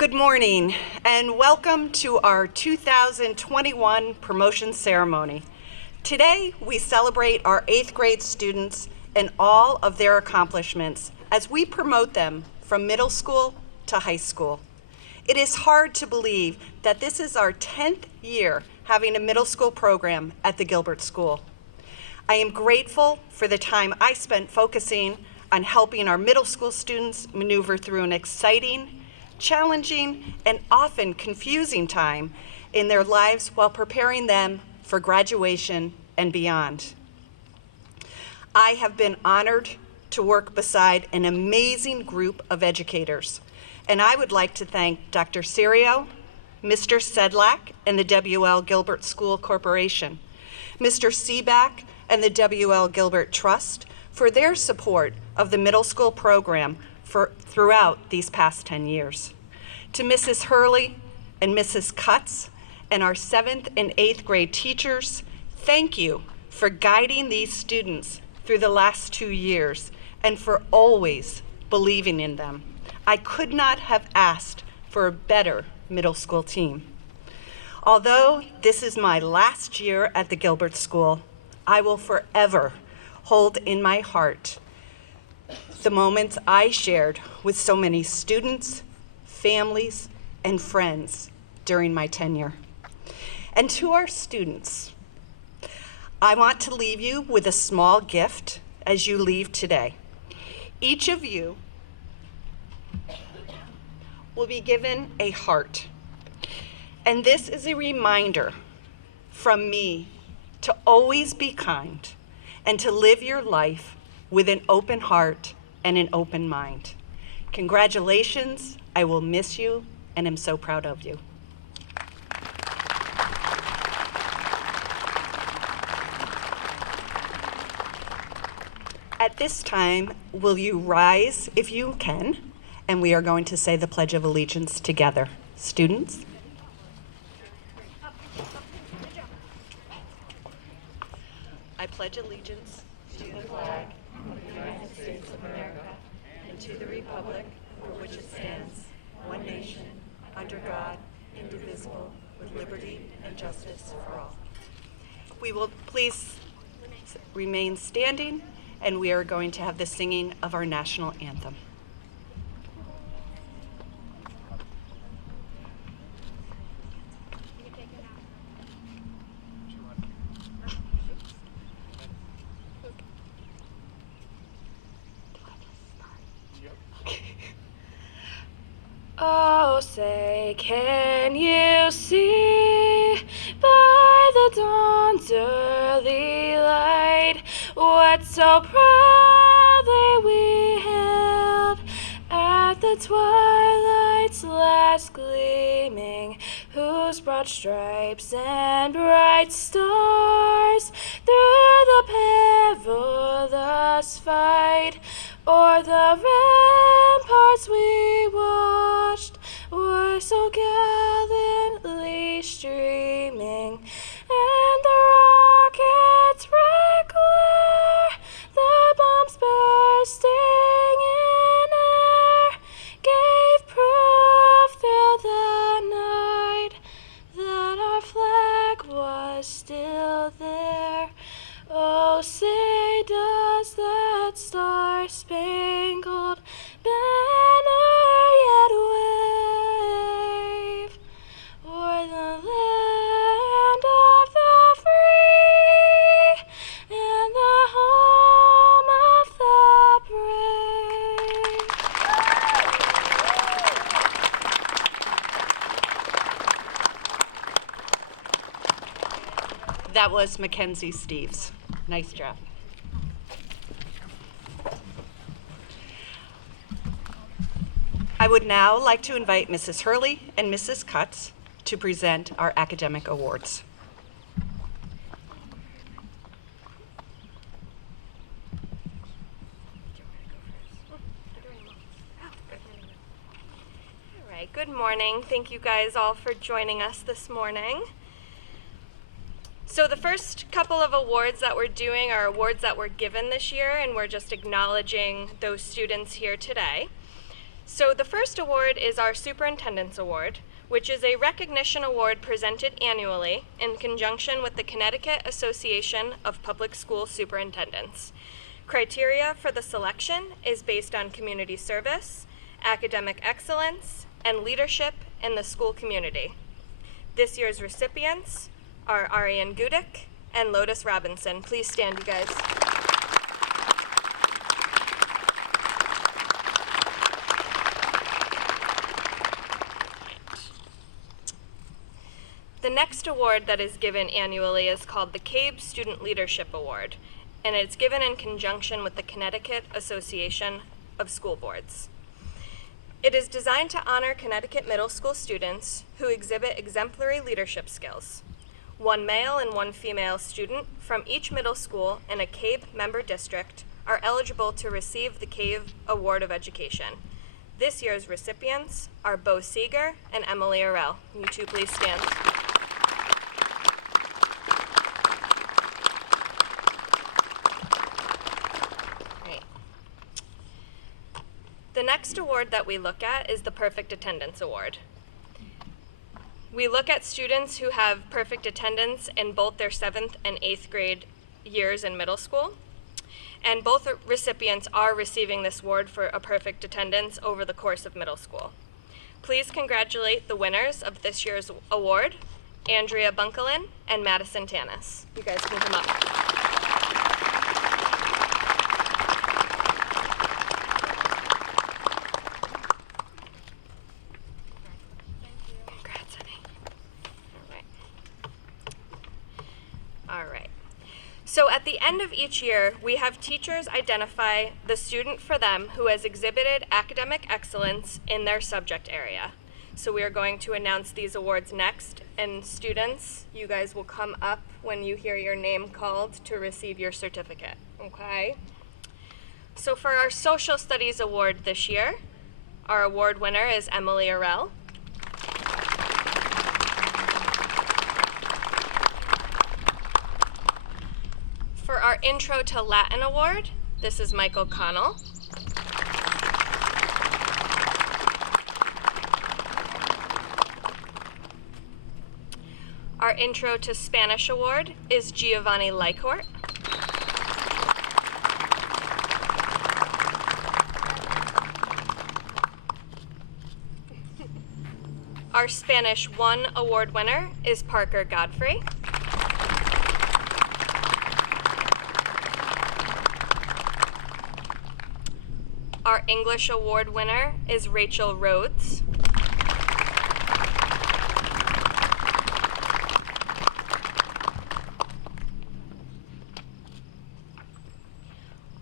Good morning and welcome to our 2021 promotion ceremony. Today we celebrate our 8th grade students and all of their accomplishments as we promote them from middle school to high school. It is hard to believe that this is our 10th year having a middle school program at the Gilbert School. I am grateful for the time I spent focusing on helping our middle school students maneuver through an exciting, challenging, and often confusing time in their lives while preparing them for graduation and beyond. I have been honored to work beside an amazing group of educators, and I would like to thank Dr. Serio, Mr. Sedlak, and the W.L. Gilbert School Corporation, Mr. Seaback, and the W.L. Gilbert Trust for their support of the middle school program throughout these past 10 years. To Mrs. Hurley and Mrs. Cutts and our 7th and 8th grade teachers, thank you for guiding these students through the last 2 years and for always believing in them. I could not have asked for a better middle school team. Although this is my last year at the Gilbert School, I will forever hold in my heart the moments I shared with so many students, families, and friends during my tenure. And to our students, I want to leave you with a small gift as you leave today. Each of you will be given a heart. And this is a reminder from me to always be kind and to live your life with an open heart and an open mind. Congratulations, I will miss you and am so proud of you. At this time, will you rise if you can, and we are going to say the Pledge of Allegiance together. Students? I pledge allegiance to the flag of the United States of America and to the republic for which it stands, one nation, under God, indivisible, with liberty and justice for all. We will please remain standing, and we are going to have the singing of our national anthem. Oh, say, can you see by the dawn's early light what so proudly we hailed at the twilight's last gleaming, whose broad stripes and bright stars through the perilous fight o'er the ramparts we watched were so gallantly streaming, and the rocket's red glare, the bombs bursting in air, gave proof through the night that our flag was still there. Oh, say does that star-spangled banner yet wave o'er the land of the free and the home of the brave? That was Mackenzie Steves. Nice job. I would now like to invite Mrs. Hurley and Mrs. Cutts to present our academic awards. All right, good morning. Thank you guys all for joining us this morning. So the first couple of awards that we're doing are awards that were given this year, and we're just acknowledging those students here today. So the first award is our Superintendent's Award, which is a recognition award presented annually in conjunction with the Connecticut Association of Public School Superintendents. Criteria for the selection is based on community service, academic excellence, and leadership in the school community. This year's recipients are Ariane Gudick and Lotus Robinson. Please stand, you guys. The next award that is given annually is called the CABE Student Leadership Award, and it's given in conjunction with the Connecticut Association of School Boards. It is designed to honor Connecticut middle school students who exhibit exemplary leadership skills. One male and one female student from each middle school in a CABE member district are eligible to receive the CABE Award of Education. This year's recipients are Bo Seeger and Emily Arell. You two please stand. The next award that we look at is the Perfect Attendance Award. We look at students who have perfect attendance in both their 7th and 8th grade years in middle school, and both recipients are receiving this award for a perfect attendance over the course of middle school. Please congratulate the winners of this year's award, Andrea Bunkelin and Madison Tanis. You guys can come up. So at the end of each year, we have teachers identify the student for them who has exhibited academic excellence in their subject area. So we are going to announce these awards next, and students, you guys will come up when you hear your name called to receive your certificate, okay? So for our Social Studies Award this year, our award winner is Emily Arell. For our Intro to Latin Award, this is Michael Connell. Our Intro to Spanish Award is Giovanni Lycourt. Our Spanish 1 award winner is Parker Godfrey. Our English award winner is Rachel Rhodes.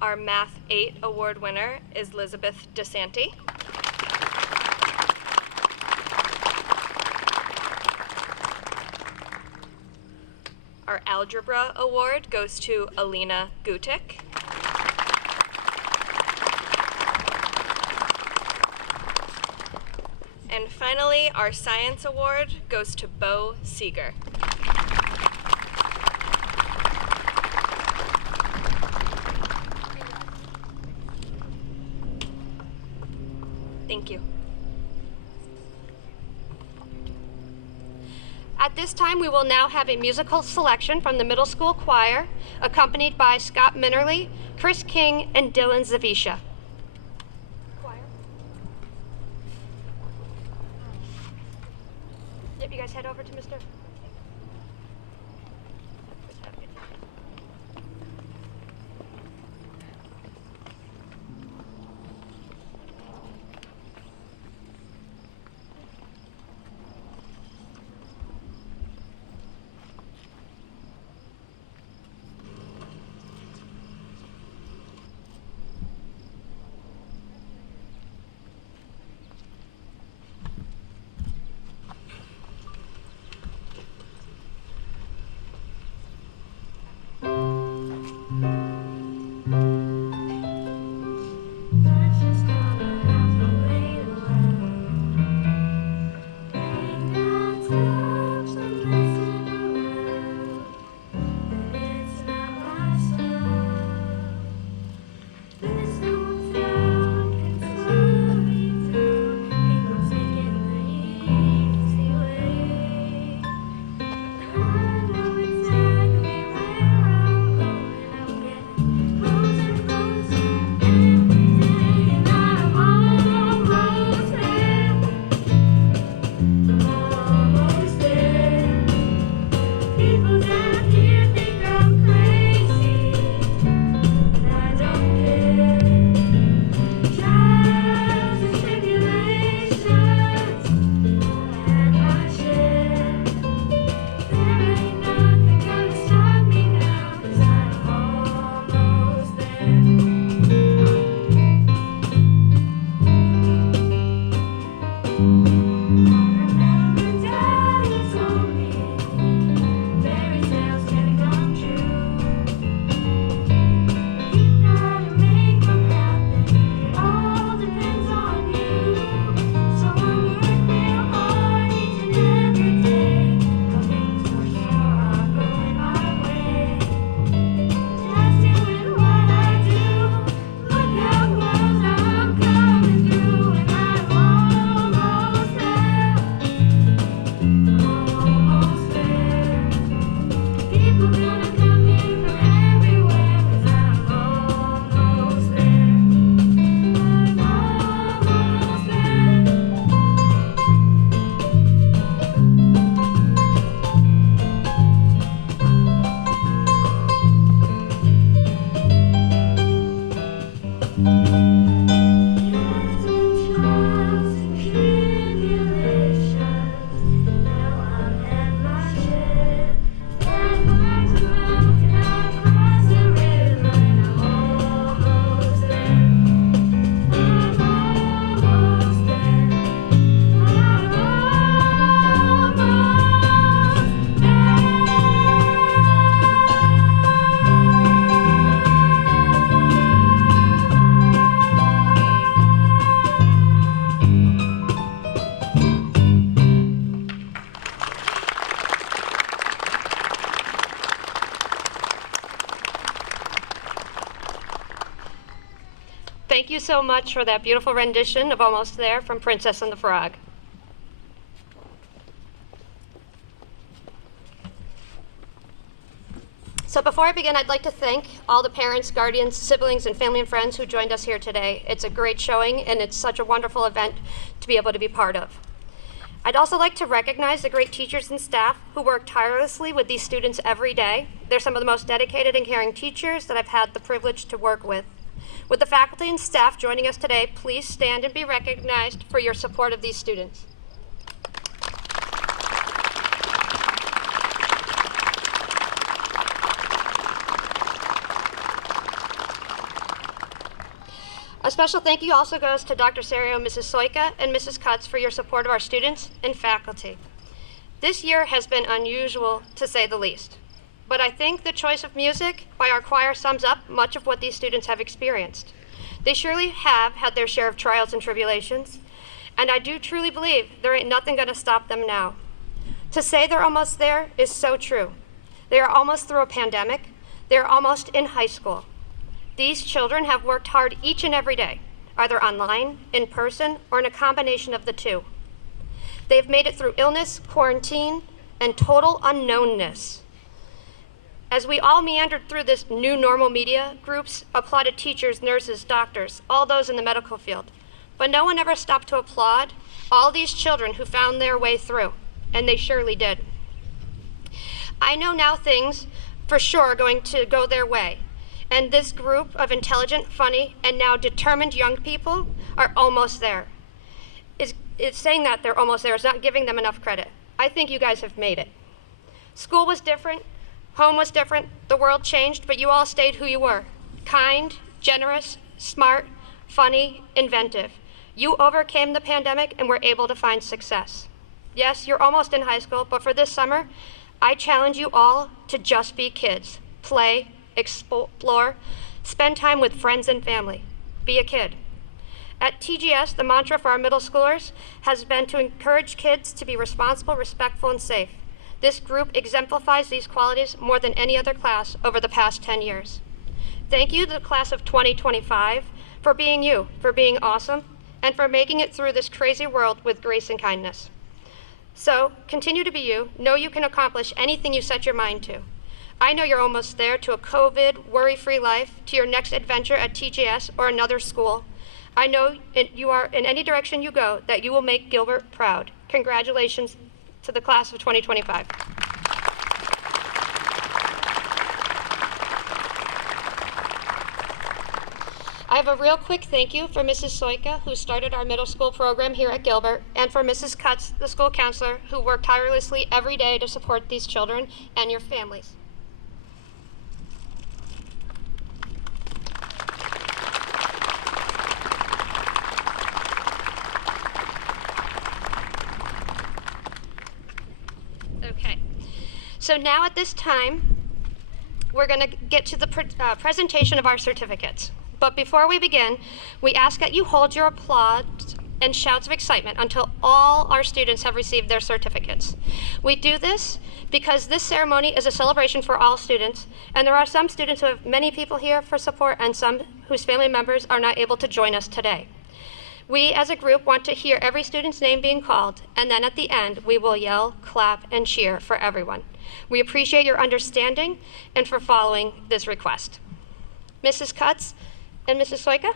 Our Math 8 award winner is Elizabeth DeSanti. Our Algebra award goes to Alina Gutik. And finally, our Science Award goes to Bo Seeger. Thank you. At this time, we will now have a musical selection from the middle school choir, accompanied by Scott Minnerly, Chris King, and Dylan Zavisha. Yep, you guys head over to Mr. so much for that beautiful rendition of Almost There from Princess and the Frog. So before I begin, I'd like to thank all the parents, guardians, siblings, and family and friends who joined us here today. It's a great showing, and it's such a wonderful event to be able to be part of. I'd also like to recognize the great teachers and staff who work tirelessly with these students every day. They're some of the most dedicated and caring teachers that I've had the privilege to work with. With the faculty and staff joining us today, please stand and be recognized for your support of these students. A special thank you also goes to Dr. Serio, Mrs. Soika, and Mrs. Cutts for your support of our students and faculty. This year has been unusual, to say the least, but I think the choice of music by our choir sums up much of what these students have experienced. They surely have had their share of trials and tribulations, and I do truly believe there ain't nothing gonna stop them now. To say they're almost there is so true. They are almost through a pandemic. They are almost in high school. These children have worked hard each and every day, either online, in person, or in a combination of the two. They've made it through illness, quarantine, and total unknownness. As we all meandered through this new normal, media groups applauded teachers, nurses, doctors, all those in the medical field. But no one ever stopped to applaud all these children who found their way through, and they surely did. I know now things for sure are going to go their way. And this group of intelligent, funny, and now determined young people are almost there. It's saying that they're almost there is not giving them enough credit. I think you guys have made it. School was different, home was different, the world changed, but you all stayed who you were. Kind, generous, smart, funny, inventive. You overcame the pandemic and were able to find success. Yes, you're almost in high school, but for this summer, I challenge you all to just be kids. Play, explore, spend time with friends and family. Be a kid. At TGS, the mantra for our middle schoolers has been to encourage kids to be responsible, respectful, and safe. This group exemplifies these qualities more than any other class over the past 10 years. Thank you to the class of 2025 for being you, for being awesome, and for making it through this crazy world with grace and kindness. So, continue to be you. Know you can accomplish anything you set your mind to. I know you're almost there to a COVID, worry-free life, to your next adventure at TGS or another school. I know you are, in any direction you go, that you will make Gilbert proud. Congratulations to the class of 2025. I have a real quick thank you for Mrs. Soika, who started our middle school program here at Gilbert, and for Mrs. Cutts, the school counselor, who worked tirelessly every day to support these children and your families. Okay, so now at this time, we're going to get to the presentation of our certificates. But before we begin, we ask that you hold your applause and shouts of excitement until all our students have received their certificates. We do this because this ceremony is a celebration for all students, and there are some students who have many people here for support and some whose family members are not able to join us today. We as a group want to hear every student's name being called, and then at the end, we will yell, clap, and cheer for everyone. We appreciate your understanding and for following this request. Mrs. Cutts and Mrs. Soika?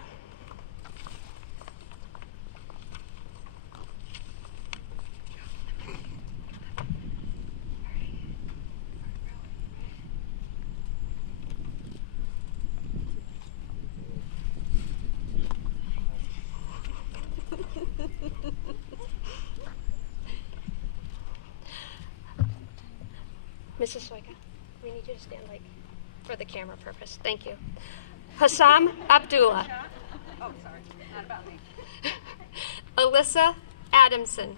Mrs. Soika, we need you to stand for the camera purpose. Thank you. Hassam Abdullah. Oh, sorry, not about me. Alyssa Adamson.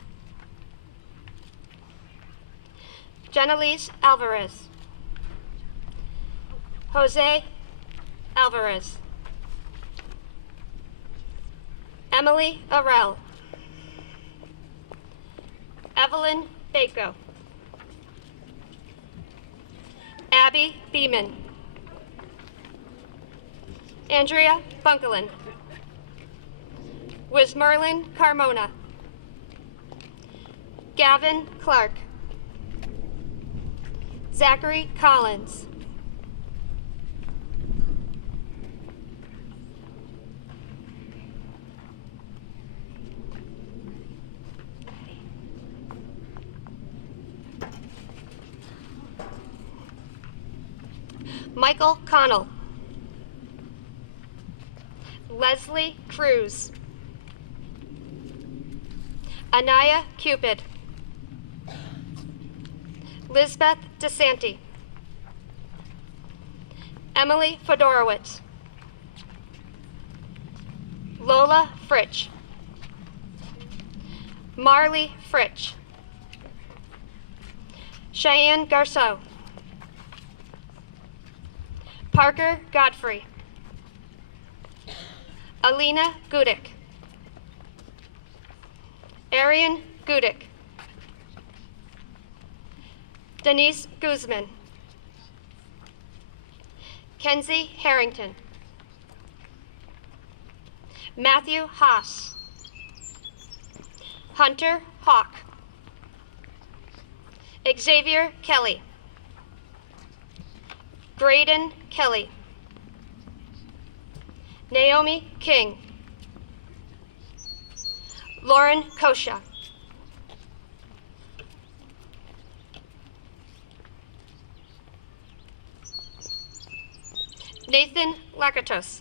Jenelise Alvarez. Jose Alvarez. Emily Arell. Evelyn Bako. Abby Beeman. Andrea Bunkelin. Wismerlin Carmona, Gavin Clark, Zachary Collins, Michael Connell, Leslie Cruz, Anaya Cupid, Lisbeth DeSanti, Emily Fedorowicz, Lola Fritsch, Marley Fritsch, Cheyenne Garceau, Parker Godfrey, Alina Gudick, Arian Gudick, Denise Guzman, Kenzie Harrington, Matthew Haas, Hunter Hawk, Xavier Kelly, Graydon Kelly, Naomi King, Lauren Kosha, Nathan Lakatos,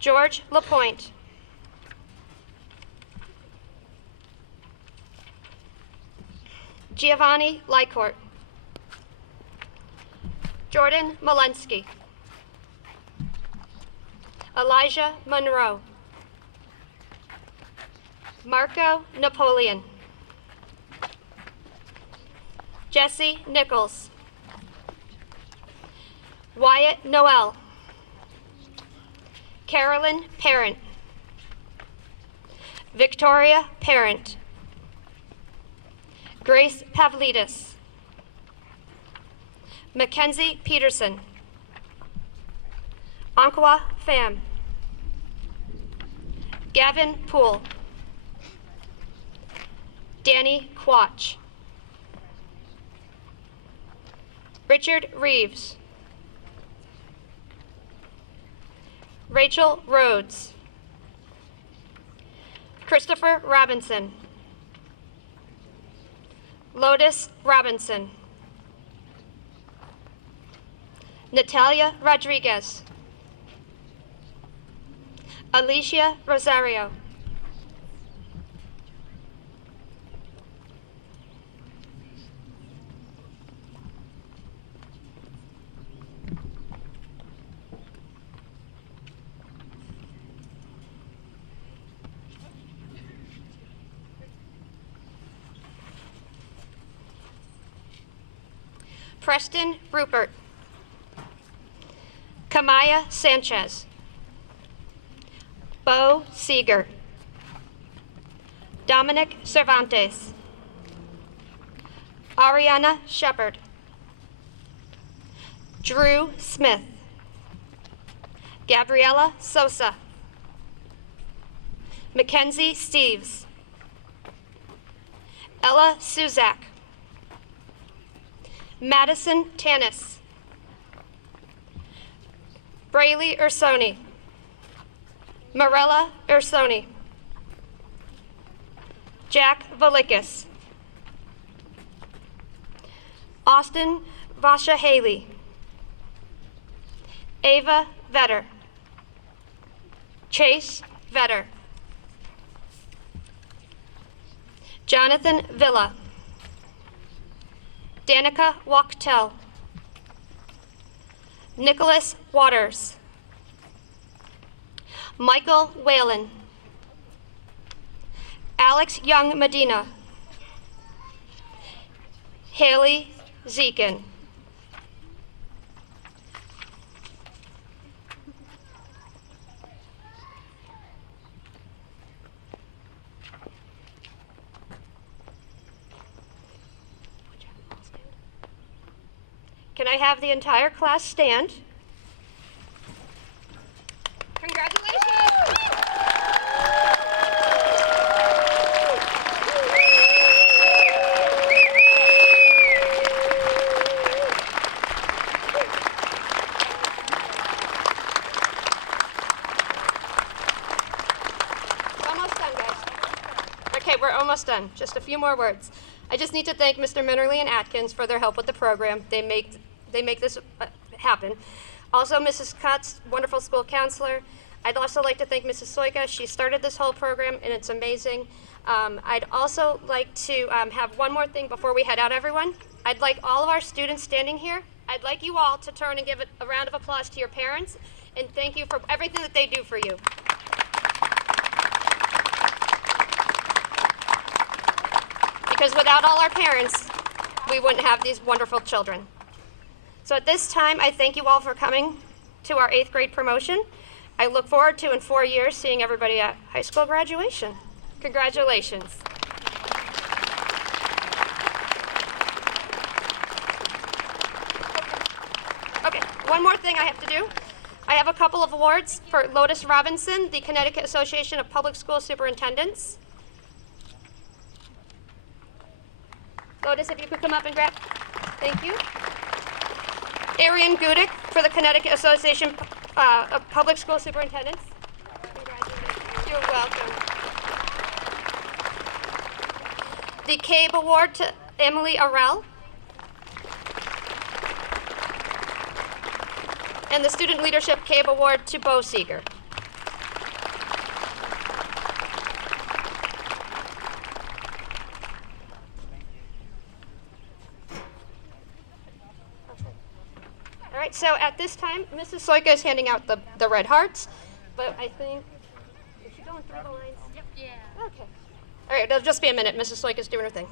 George LaPointe, Giovanni Lycourt, Jordan Malensky, Elijah Monroe, Marco Napoleon, Jesse Nichols, Wyatt Noel, Carolyn Parent, Victoria Parent, Grace Pavlidis, Mackenzie Peterson, Ankwa Pham, Gavin Poole, Danny Quach, Richard Reeves, Rachel Rhodes, Christopher Robinson, Lotus Robinson, Natalia Rodriguez, Alicia Rosario, Preston Rupert, Kamaya Sanchez, Bo Seeger, Dominic Cervantes, Ariana Shepard, Drew Smith, Gabriela Sosa, Mackenzie Steves, Ella Suzak, Madison Tanis, Braylee Ursoni, Marella Ursoni, Jack Valikis, Austin Vasha Haley, Ava Vetter, Chase Vetter, Jonathan Villa, Danica Wachtel, Nicholas Waters, Michael Whalen, Alex Young Medina, Haley Zekin. Can I have the entire class stand? Congratulations! Almost done, guys. Okay, we're almost done. Just a few more words. I just need to thank Mr. Minnerly and Atkins for their help with the program. They make this happen. Also, Mrs. Cutts, wonderful school counselor. I'd also like to thank Mrs. Soika. She started this whole program, and it's amazing. I'd also like to have one more thing before we head out, everyone. I'd like all of our students standing here, I'd like you all to turn and give a round of applause to your parents, and thank you for everything that they do for you. Because without all our parents, we wouldn't have these wonderful children. So at this time, I thank you all for coming to our 8th grade promotion. I look forward to, in 4 years, seeing everybody at high school graduation. Congratulations. Okay, one more thing I have to do. I have a couple of awards for Lotus Robinson, the Connecticut Association of Public School Superintendents. Lotus, if you could come up and grab. Thank you. Arian Gudick for the Connecticut Association of Public School Superintendents. Congratulations. You're welcome. The CABE Award to Emily Arell. And the Student Leadership CABE Award to Bo Seeger. All right, so at this time, Mrs. Soika is handing out the red hearts, but I think, is she going through the lines? Yep. Yeah. Okay. All right, it'll just be a minute. Mrs. Soika is doing her thing.